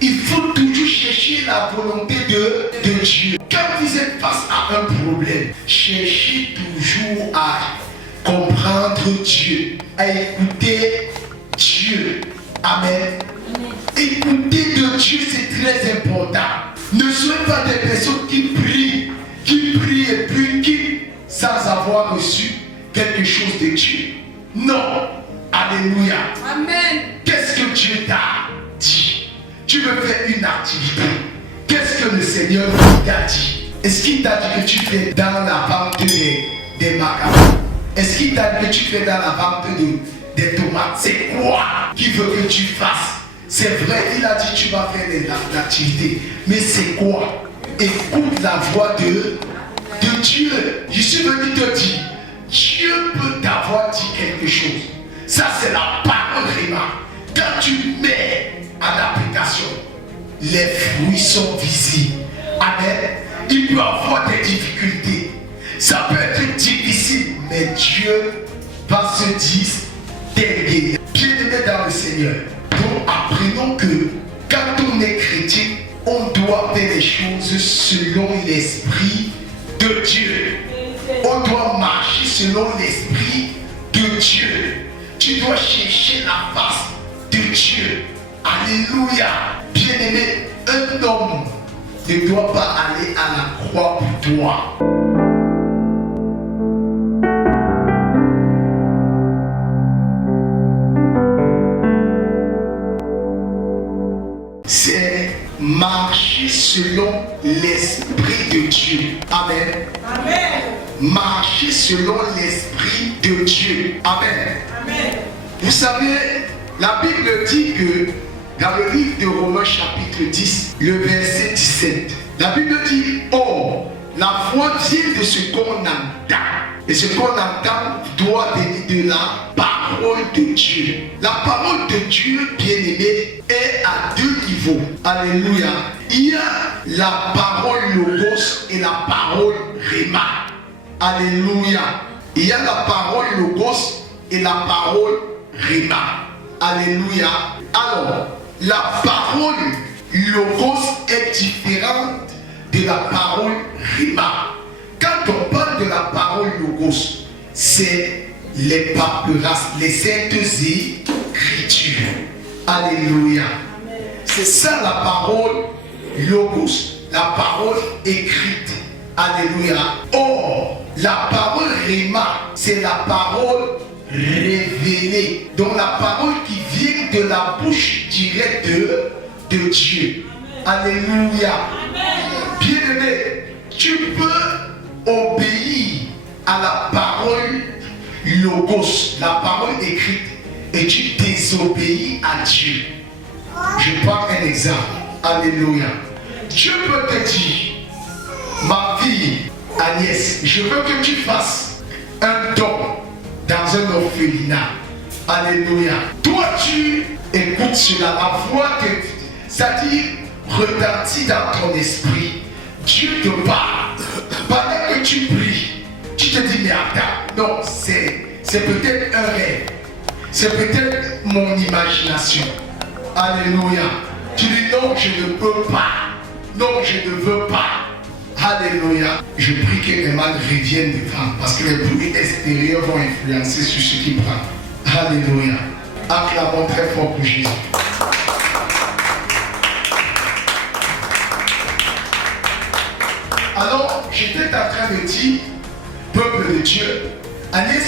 il faut toujours chercher la volonté de Dieu. Quand vous êtes face à un problème, cherchez toujours à comprendre Dieu, à écouter Dieu. Amen. Écouter de Dieu, c'est très important. Ne soyez pas des personnes qui prient et puis sans avoir reçu quelque chose de Dieu. Non. Alléluia. Amen. Qu'est-ce que Dieu t'a dit? Tu veux faire une activité. Qu'est-ce que le Seigneur t'a dit? Est-ce qu'il t'a dit que tu fais dans la vente des macarons? Est-ce qu'il t'a dit que tu fais dans la vente des tomates? C'est quoi qu'il veut que tu fasses? C'est vrai, il a dit tu vas faire l'activité. Mais c'est quoi? Écoute la voix de Dieu. Je suis venu te dire, Dieu peut t'avoir dit quelque chose. Ça, c'est la parole Réma. Quand tu mets en application, les fruits sont visibles. Amen. Il peut y avoir des difficultés. Ça peut être difficile, mais Dieu va se distinguer. Bien-aimés dans le Seigneur. Donc, apprenons que quand on est chrétien, on doit faire les choses selon l'Esprit de Dieu. On doit marcher selon l'Esprit de Dieu. Tu dois chercher la face de Dieu. Alléluia. Bien-aimé, un homme ne doit pas aller à la croix pour toi. C'est marcher selon l'Esprit de Dieu. Amen. Amen. Marcher selon l'Esprit de Dieu. Amen. Amen. Vous savez, la Bible dit que dans le livre de Romains chapitre 10, le verset 17, la Bible dit, oh, la foi vient de ce qu'on entend. Et ce qu'on entend doit venir de la parole de Dieu. La parole de Dieu, bien-aimé, est à deux niveaux. Alléluia. Il y a la parole logos et la parole réma. Alléluia. Il y a la parole logos et la parole réma. Alléluia. Alors, la parole logos est différente de la parole réma. Quand on parle de la parole logos, c'est les paperasses, les saintes écritures. Alléluia. C'est ça la parole logos, la parole écrite. Alléluia. Or, la parole réma, c'est la parole révélée. Donc la parole qui vient de la bouche directe de Dieu. Alléluia. Bien-aimé, tu peux obéir à la parole logos, la parole écrite, et tu désobéis à Dieu. Je prends un exemple. Alléluia. Dieu peut te dire, ma fille Agnès, je veux que tu fasses un don dans un orphelinat. Alléluia. Toi, tu écoutes cela, la voix que, c'est-à-dire, retentit dans ton esprit. Dieu te parle. Pendant que tu pries, tu te dis, mais attends, non, c'est peut-être un rêve. C'est peut-être mon imagination. Alléluia. Tu dis, non, je ne peux pas. Non, je ne veux pas. Alléluia. Je prie que les mal reviennent devant parce que les bruits extérieurs vont influencer sur ce qui prend. Alléluia. Acclamons très fort pour Jésus. Alors, j'étais en train de dire, peuple de Dieu, Agnès,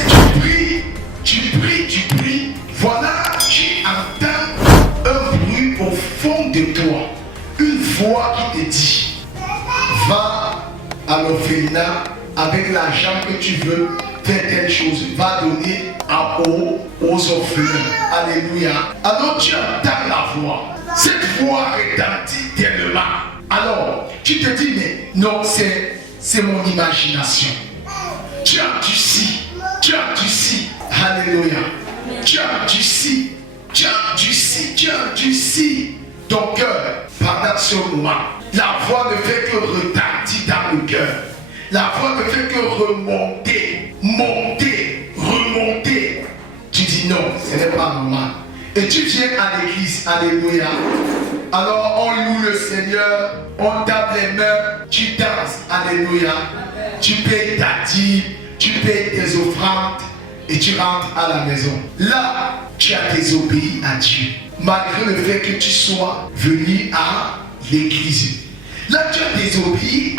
tu pries, voilà, tu entends un bruit au fond de toi, une voix qui te dit, va à l'orphelinat avec l'argent que tu veux faire telle chose, va donner aux orphelins. Alléluia. Alors tu entends la voix, cette voix retentit tellement. Alors, tu te dis, mais non, c'est mon imagination. Tu endurcis. Alléluia. Tu endurcis ton cœur pendant ce moment. La voix ne fait que retentir dans le cœur. La voix ne fait que remonter. Tu dis non, ce n'est pas normal. Et tu viens à l'église. Alléluia. Alors on loue le Seigneur, on tape les mains, tu danses, alléluia. Tu payes ta dîme, tu payes tes offrandes et tu rentres à la maison. Là, tu as désobéi à Dieu, malgré le fait que tu sois venu à l'église. Là, tu as désobéi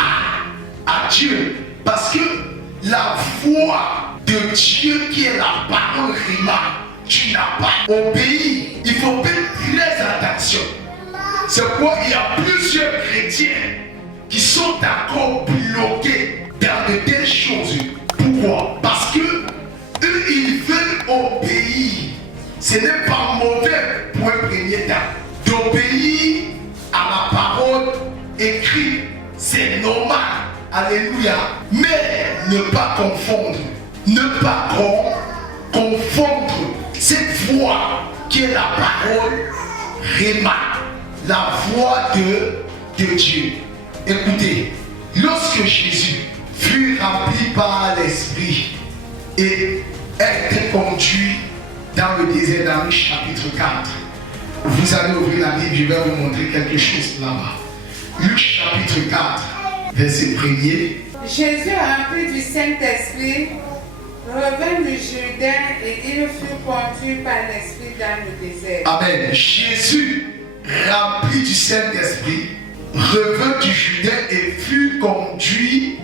à Dieu, parce que la foi de Dieu qui est la parole Rima, tu n'as pas obéi. Il faut faire très attention. C'est pourquoi il y a plusieurs chrétiens qui sont encore bloqués dans de telles choses. Pourquoi? Parce que eux, ils veulent obéir. Ce n'est pas mauvais pour un premier temps d'obéir à la parole écrite. C'est normal. Alléluia. Mais ne pas confondre. Ne pas confondre cette voix qui est la parole Réma, la voix de Dieu. Écoutez, lorsque Jésus fut rempli par l'Esprit et été conduit dans le désert dans le chapitre 4, vous allez ouvrir la Bible, je vais vous montrer quelque chose là-bas. Luc chapitre 4, verset 1er. Jésus, rempli du Saint-Esprit, revint du Jourdain et il fut conduit par l'Esprit dans le désert. Amen. Jésus, rempli du Saint-Esprit, revint du Jourdain et fut conduit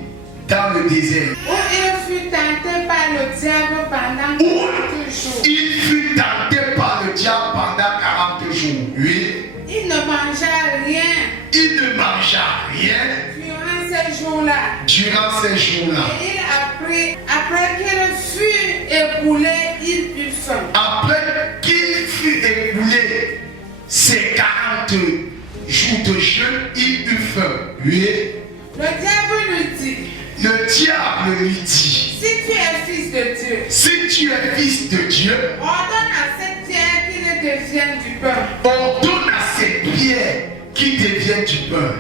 dans le désert. Où il fut tenté par le diable pendant 40 jours. Il fut tenté par le diable pendant 40 jours. Oui. Il ne mangea rien. Il ne mangea rien. Durant ces jours-là. Et il apprit, après qu'il fut écoulé, il eut faim. Après qu'il fut écoulé ces 40 jours de jeûne, il eut faim. Oui. Le diable lui dit. Le diable lui dit. Si tu es fils de Dieu. Si tu es fils de Dieu. Ordonne à cette pierre qu'il devienne du pain. Ordonne à cette pierre qui devienne du pain.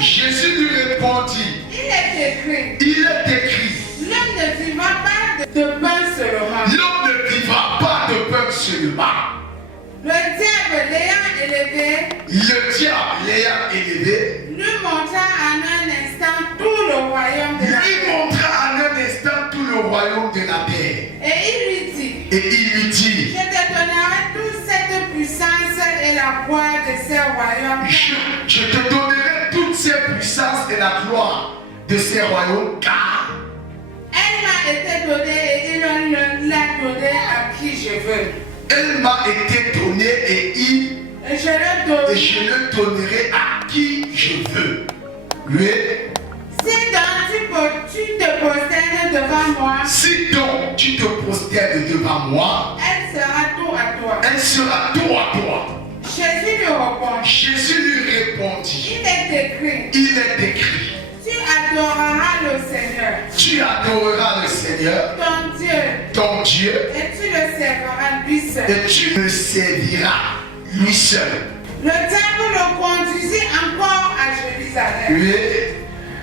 Jésus lui répondit. Il est écrit. Il est écrit. L'homme ne vivra pas de pain seulement. L'homme ne vivra pas de pain seulement. Le diable l'ayant élevé, lui montra en un instant tout le royaume de la terre. Lui montra en un instant tout le royaume de la terre. Et il lui dit. Je te donnerai toute cette puissance et la gloire de ces royaumes. Je te donnerai toutes ces puissances et la gloire de ces royaumes, car elle m'a été donnée et il l'a donnée à qui je veux. Elle m'a été donnée et je le donnerai à qui je veux. Oui. Si donc tu te prosternes devant moi. Si donc tu te prosternes devant moi. Elle sera tout à toi. Elle sera tout à toi. Jésus lui répondit. Il est écrit. Tu adoreras le Seigneur. Tu adoreras le Seigneur. Ton Dieu. Et tu le serviras lui seul. Et tu le serviras lui seul. Le diable le conduisit encore à Jérusalem. Oui.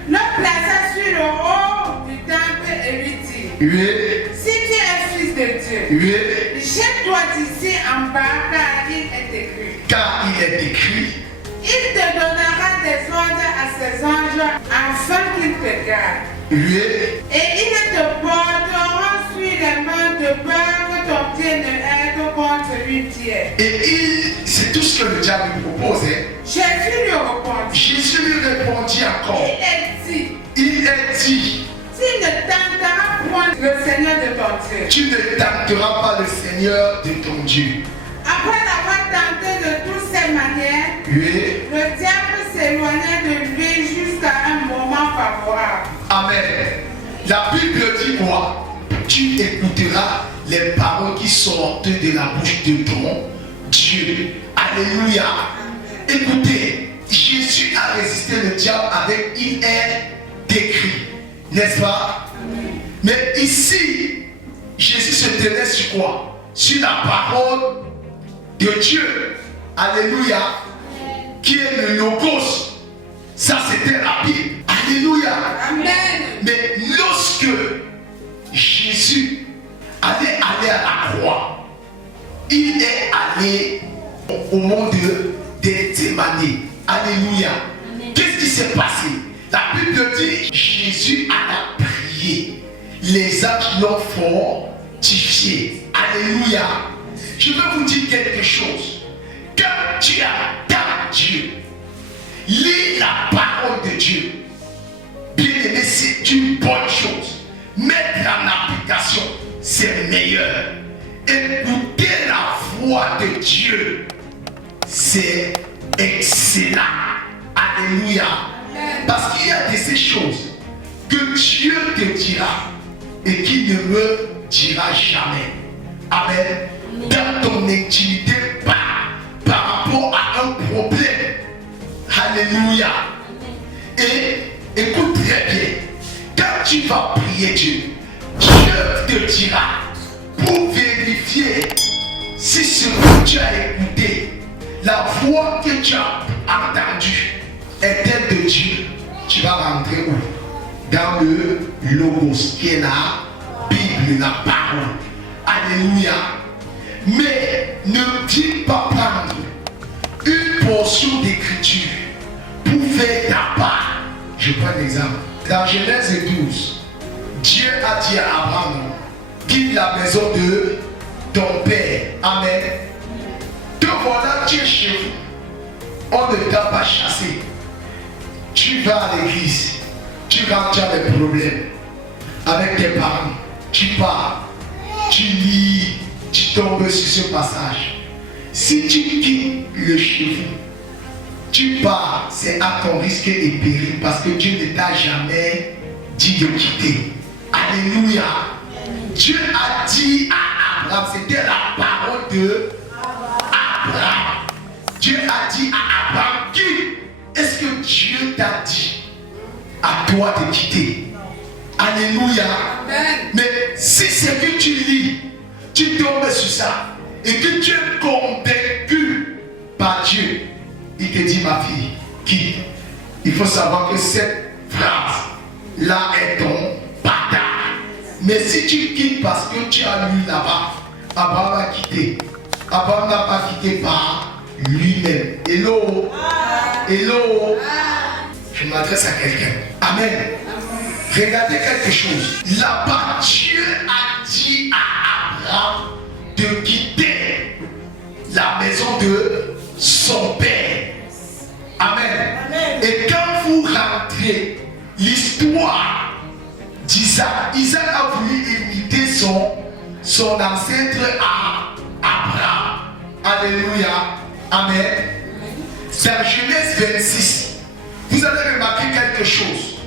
Le plaça sur le haut du temple et lui dit. Oui. Si tu es fils de Dieu. Oui. Jette-toi d'ici en bas, car il est écrit. Car il est écrit. Il te donnera des ordres à ses anges afin qu'ils te gardent. Oui. Et ils te porteront sur les mains de peur que ton pied ne heurte contre une pierre. Et c'est tout ce que le diable lui propose. Jésus lui répondit encore. Il est dit. Tu ne tenteras point le Seigneur de ton Dieu. Tu ne tenteras pas le Seigneur de ton Dieu. Après l'avoir tenté de toutes ces manières, oui. Le diable s'éloignait de lui jusqu'à un moment favorable. Amen. La Bible dit quoi? Tu écouteras les paroles qui sortent de la bouche de ton Dieu. Alléluia. Amen. Écoutez, Jésus a résisté le diable avec il est décrit. N'est-ce pas? Amen. Mais ici, Jésus se tenait sur quoi? Sur la parole de Dieu. Alléluia. Amen. Qui est le Logos. Ça, c'était la Bible. Alléluia. Amen. Mais lorsque Jésus allait aller à la croix, il est allé au monde des Thémanés. Alléluia. Qu'est-ce qui s'est passé? La Bible dit Jésus a prié. Les anges l'ont fortifié. Alléluia. Je veux vous dire quelque chose. Quand tu attends Dieu, lis la parole de Dieu. Bien aimé, c'est une bonne chose. Mettre en application, c'est meilleur. Écouter la voix de Dieu, c'est excellent. Alléluia. Parce qu'il y a de ces choses que Dieu te dira et qui ne me dira jamais. Amen. Dans ton intimité, par rapport à un problème. Alléluia. Et écoute très bien. Quand tu vas prier Dieu, Dieu te dira pour vérifier si ce que tu as écouté, la voix que tu as entendue est-elle de Dieu. Tu vas rentrer où? Dans le Logos, qui est la Bible, la parole. Alléluia. Mais ne dis pas prendre une portion d'écriture pour faire ta part. Je prends l'exemple. Dans Genèse 12, Dieu a dit à Abraham, quitte la maison de ton père. Amen. Te voilà, tu es chez vous. On ne t'a pas chassé. Tu vas à l'église. Tu rentres, tu as des problèmes avec tes parents. Tu pars. Tu lis. Tu tombes sur ce passage. Si tu quittes le chez vous, tu pars, c'est à ton risque et péril parce que Dieu ne t'a jamais dit de quitter. Alléluia. Dieu a dit à Abraham, c'était la parole de Abraham. Dieu a dit à Abraham, qui est-ce que Dieu t'a dit à toi de quitter? Alléluia. Amen. Mais si c'est que tu lis, tu tombes sur ça et que tu es convaincu par Dieu, il te dit, ma fille, quitte. Il faut savoir que cette phrase là est ton bâtard. Mais si tu quittes parce que tu as lu là-bas, Abraham a quitté. Abraham n'a pas quitté par lui-même. Hello. Hello. Je m'adresse à quelqu'un. Amen. Regardez quelque chose. Là-bas, Dieu a dit à Abraham de quitter la maison de son père. Amen. Amen. Et quand vous rentrez, l'histoire d'Isaac, Isaac a voulu imiter son ancêtre à Abraham. Alléluia. Amen. Dans Genèse 26, vous allez remarquer quelque chose.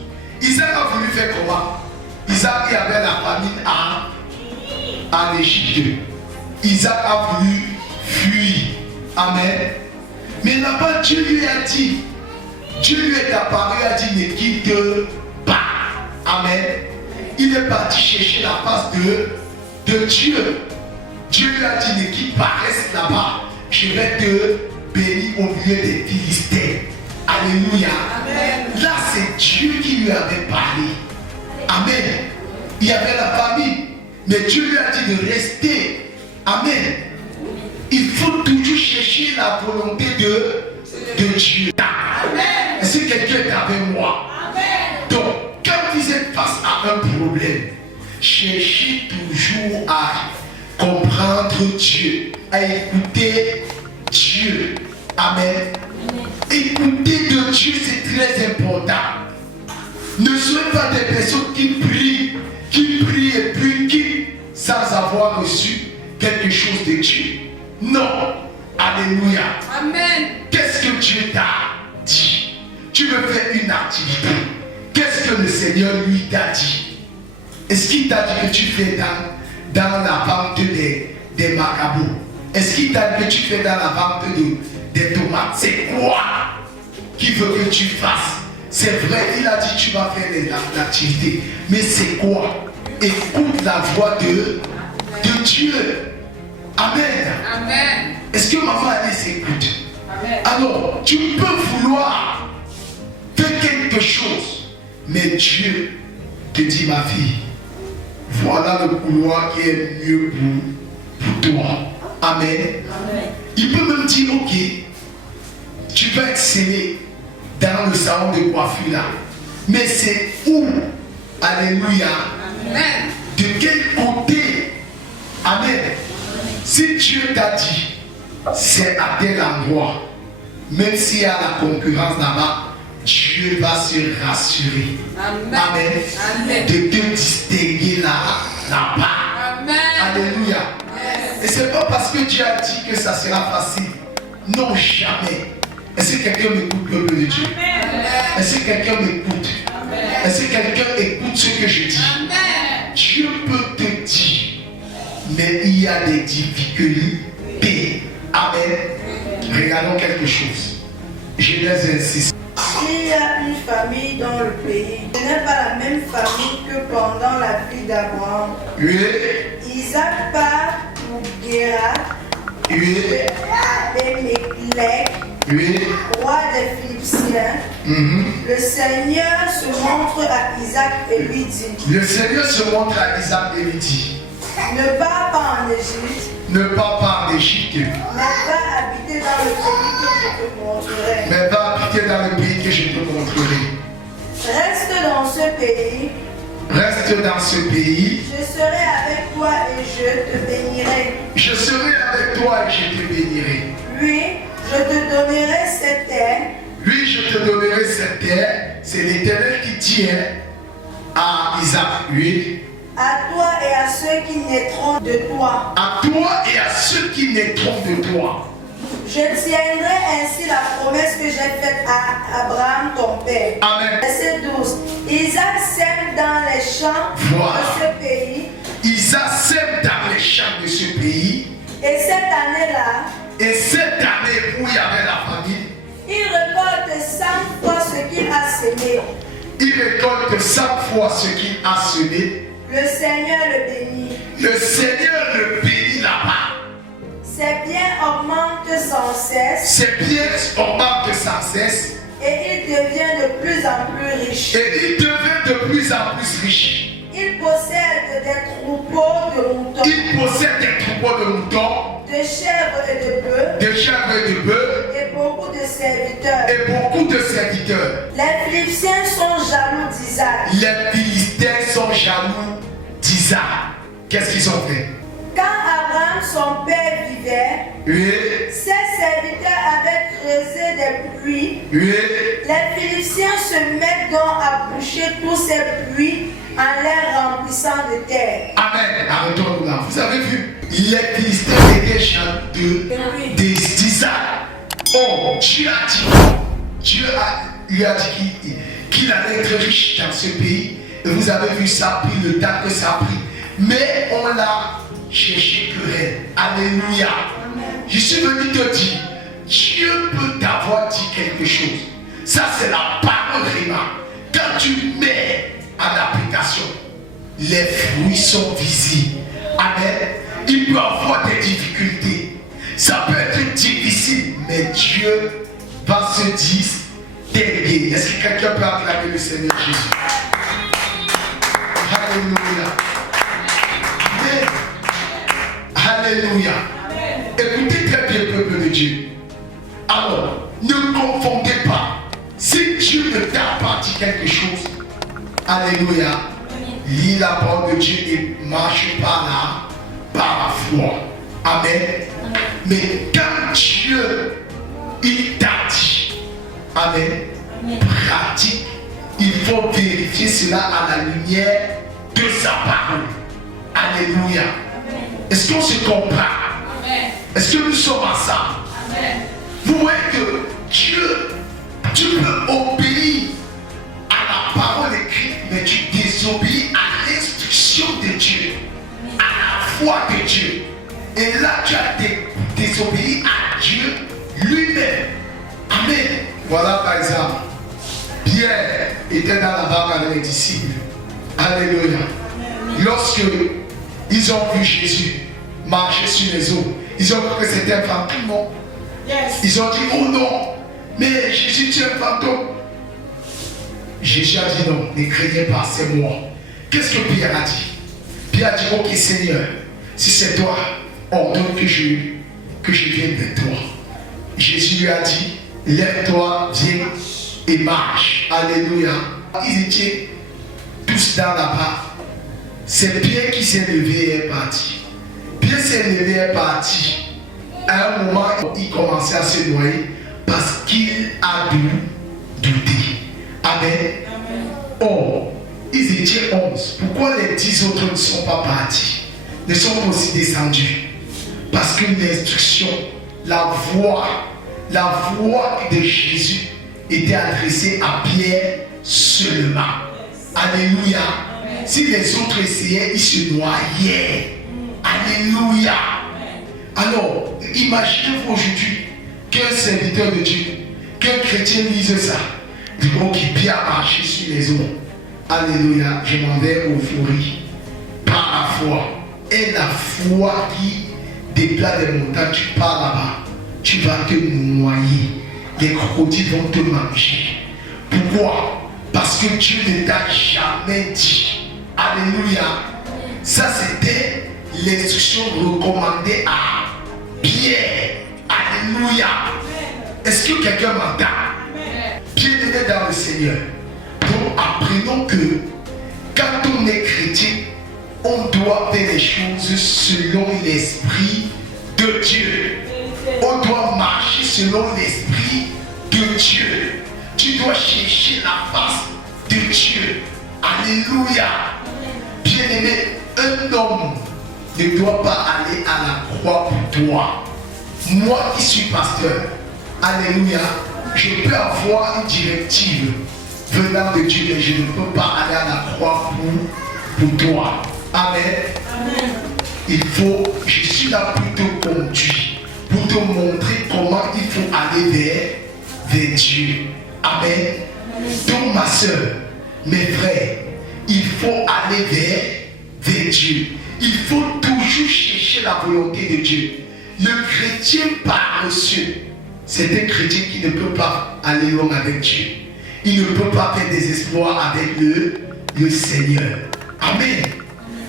Isaac a voulu faire comment? Isaac avait la famine en Égypte. Isaac a voulu fuir. Amen. Mais là-bas, Dieu lui a dit, Dieu lui est apparu, a dit, ne quitte pas. Amen. Il est parti chercher la face de Dieu. Dieu lui a dit, ne quitte pas, reste là-bas. Je vais te bénir au milieu des Philistins. Alléluia. Amen. Là, c'est Dieu qui lui avait parlé. Amen. Il y avait la famille, mais Dieu lui a dit de rester. Amen. Il faut toujours chercher la volonté de Dieu. Amen. Est-ce que quelqu'un est avec moi? Amen. Donc, quand vous êtes face à un problème, cherchez toujours à comprendre Dieu, à écouter Dieu. Amen. Écouter de Dieu, c'est très important. Ne soyez pas des personnes qui prient et puis qui, sans avoir reçu quelque chose de Dieu. Non. Alléluia. Amen. Qu'est-ce que Dieu t'a dit? Tu veux faire une activité. Qu'est-ce que le Seigneur lui t'a dit? Est-ce qu'il t'a dit que tu fais dans la vente des macabous? Est-ce qu'il t'a dit que tu fais dans la vente des tomates? C'est quoi qu'il veut que tu fasses? C'est vrai, il a dit tu vas faire l'activité. Mais c'est quoi? Écoute la voix de Dieu. Amen. Amen. Est-ce que maman Alice écoute? Amen. Alors, tu peux vouloir faire quelque chose, mais Dieu te dit, ma fille, voilà le couloir qui est mieux pour toi. Amen. Amen. Il peut même dire, ok, tu vas être scellé dans le salon de coiffure là. Mais c'est où? Alléluia. Amen. De quel côté? Amen. Si Dieu t'a dit, c'est à tel endroit, même s'il y a la concurrence là-bas, Dieu va se rassurer. Amen. Amen. Amen. De te distinguer là-bas. Amen. Alléluia. Yes. Et c'est pas parce que Dieu a dit que ça sera facile. Non, jamais. Est-ce que quelqu'un m'écoute, peuple de Dieu? Amen. Est-ce que quelqu'un m'écoute? Amen. Est-ce que quelqu'un écoute ce que je dis? Amen. Dieu peut te dire, mais il y a des difficultés. Amen. Regardons quelque chose. Genèse 26. Il y a une famille dans le pays. Ce n'est pas la même famille que pendant la vie d'Abraham. Oui, Isaac part pour Guéra, oui, Abémélec, oui. roi des Philistins. Le Seigneur se montre à Isaac et lui dit, Le Seigneur se montre à Isaac et lui dit, ne pars pas en Égypte, ne pars pas en Égypte, mais va habiter dans le pays que je te montrerai. mais va habiter dans le pays que je te montrerai. Reste dans ce pays, Reste dans ce pays, je serai avec toi et je te bénirai. je serai avec toi et je te bénirai. Puis, je te donnerai cette terre. Lui, je te donnerai cette terre. C'est l'Éternel qui tient à Isaac. Oui. À toi et à ceux qui naîtront de toi. À toi et à ceux qui naîtront de toi. Je tiendrai ainsi la promesse que j'ai faite à Abraham ton père. Amen. Verset 12. Isaac sème dans les champs Voilà. de ce pays. Isaac sème dans les champs de ce pays. Et cette année-là, Et cette année où il y avait la famine, il récolte 100 fois ce qu'il a sémé. il récolte 100 fois ce qu'il a semé. Le Seigneur le bénit. Le Seigneur le bénit là-bas. Ses biens augmentent sans cesse Ses biens augmentent sans cesse. et il devient de plus en plus riche. Et il devient de plus en plus riche. Il possède des troupeaux de moutons, Il possède des troupeaux de moutons, de chèvres et de bœufs de chèvres et de bœufs et beaucoup de serviteurs. et beaucoup de serviteurs. Les Philistins sont jaloux d'Isaac. Les Philistins sont jaloux d'Isaac. Qu'est-ce qu'ils ont fait? Quand Abraham, son père, vivait, Oui, ses serviteurs avaient creusé des puits. oui. Les Philistins se mettent donc à boucher tous ces puits en les remplissant de terre. Amen. Arrêtons-nous là. Vous avez vu, les Philistins étaient jaloux d'Isaac. Oh, Dieu a dit, lui a dit qu'il allait être riche dans ce pays. Et vous avez vu, ça a pris le temps que ça a pris. Mais on l'a cherché querelle. Alléluia. Je suis venu te dire, Dieu peut t'avoir dit quelque chose. Ça, c'est la parole Réma. Quand tu mets en application, les fruits sont visibles. Amen. Il peut avoir des difficultés. Ça peut être difficile, mais Dieu va se distinguer. Est-ce que quelqu'un peut acclamer le Seigneur Jésus? Alléluia. Alléluia. Écoutez très bien, peuple de Dieu. Alors, ne confondez pas. Si Dieu ne t'a pas dit quelque chose, alléluia, lis la parole de Dieu et marche par la foi. Amen. Mais quand Dieu, il t'a dit, amen, pratique, il faut vérifier cela à la lumière de sa parole. Alléluia. Est-ce qu'on se comprend? Est-ce que nous sommes ensemble? Vous voyez que Dieu, tu peux obéir à la parole écrite, mais tu désobéis à l'instruction de Dieu, à la foi de Dieu. Et là, tu as désobéi à Dieu lui-même. Amen. Voilà par exemple, Pierre était dans la barque avec les disciples. Alléluia. Lorsque ils ont vu Jésus marcher sur les eaux, ils ont cru que c'était un fantôme. Non. Ils ont dit, oh non, mais Jésus, tu es un fantôme. Jésus a dit non, ne craignez pas, c'est moi. Qu'est-ce que Pierre a dit? Pierre a dit, ok Seigneur, si c'est toi, ordonne que que je vienne vers toi. Jésus lui a dit, lève-toi, viens et marche. Alléluia. Ils étaient tous dans la barque. C'est Pierre qui s'est levé et est parti. Pierre s'est levé et est parti. À un moment, il commençait à se noyer parce qu'il a douté. Amen. Or, ils étaient 11. Pourquoi les 10 autres ne sont pas partis, ne sont pas aussi descendus? Parce que l'instruction, la voix de Jésus était adressée à Pierre seulement. Alléluia. Si les autres essayaient, ils se noyaient. Alléluia. Alors, imaginez-vous aujourd'hui qu'un serviteur de Dieu, qu'un chrétien lise ça. Du coup, qui Pierre a marché sur les eaux. Alléluia. Je m'en vais aux fourris. Par la foi. Et la foi qui déplace les montagnes, tu pars là-bas. Tu vas te noyer. Les crocodiles vont te manger. Pourquoi? Parce que Dieu ne t'a jamais dit. Alléluia. Ça, c'était l'instruction recommandée à Pierre. Alléluia. Est-ce que quelqu'un m'entend? Bien-aimé dans le Seigneur. Donc apprenons que quand on est chrétien, on doit faire les choses selon l'Esprit de Dieu. On doit marcher selon l'Esprit de Dieu. Tu dois chercher la face de Dieu. Alléluia. Bien-aimé, un homme ne doit pas aller à la croix pour toi. Moi qui suis pasteur, alléluia, je peux avoir une directive venant de Dieu, mais je ne peux pas aller à la croix pour toi. Amen. Amen. Je suis là pour te conduire, pour te montrer comment il faut aller vers Dieu. Amen. Donc ma soeur, mes frères, il faut aller vers Dieu. Il faut toujours chercher la volonté de Dieu. Le chrétien paresseux, c'est un chrétien qui ne peut pas aller loin avec Dieu. Il ne peut pas faire des exploits avec le Seigneur. Amen.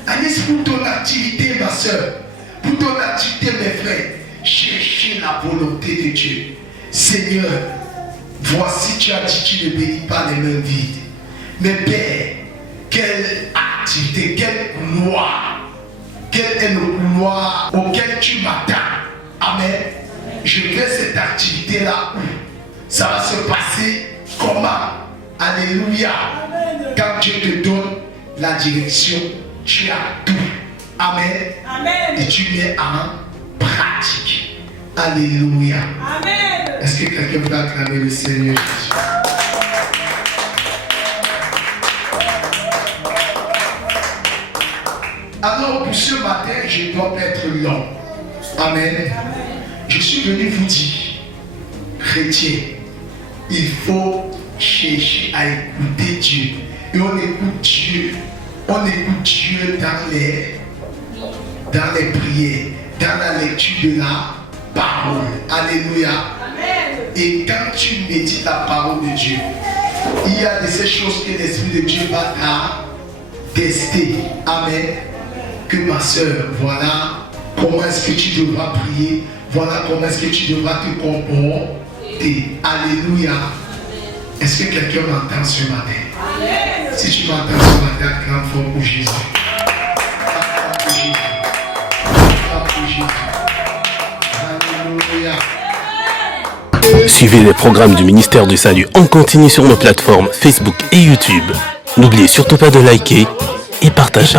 Agnès, pour ton activité, ma soeur, pour ton activité, mes frères, cherchez la volonté de Dieu. Seigneur, voici, tu as dit, tu ne bénis pas les mains vides. Mais Père, quelle activité, quelle gloire, quel est le couloir auquel tu m'attends. Amen. Je fais cette activité-là où ça va se passer comment? Alléluia. Quand Dieu te donne la direction, tu as tout. Amen. Amen. Et tu mets en pratique. Alléluia. Amen. Est-ce que quelqu'un peut acclamer le Seigneur Jésus? Alors pour ce matin, je dois être long. Amen. Amen. Je suis venu vous dire, chrétien, il faut chercher à écouter Dieu. Et on écoute Dieu. On écoute Dieu dans les prières, dans la lecture de la parole. Alléluia. Amen. Et quand tu médites la parole de Dieu, il y a de ces choses que l'Esprit de Dieu va tester. Amen. Que ma soeur, voilà comment est-ce que tu devras prier. Voilà comment est-ce que tu devras te comporter. Alléluia. Est-ce que quelqu'un m'entend ce matin? Amen. Si tu m'entends ce matin, acclame fort pour Jésus. Acclame pour Jésus. Alléluia. Suivez les programmes du ministère du Salut en continu sur nos plateformes Facebook et YouTube. N'oubliez surtout pas de liker et partager.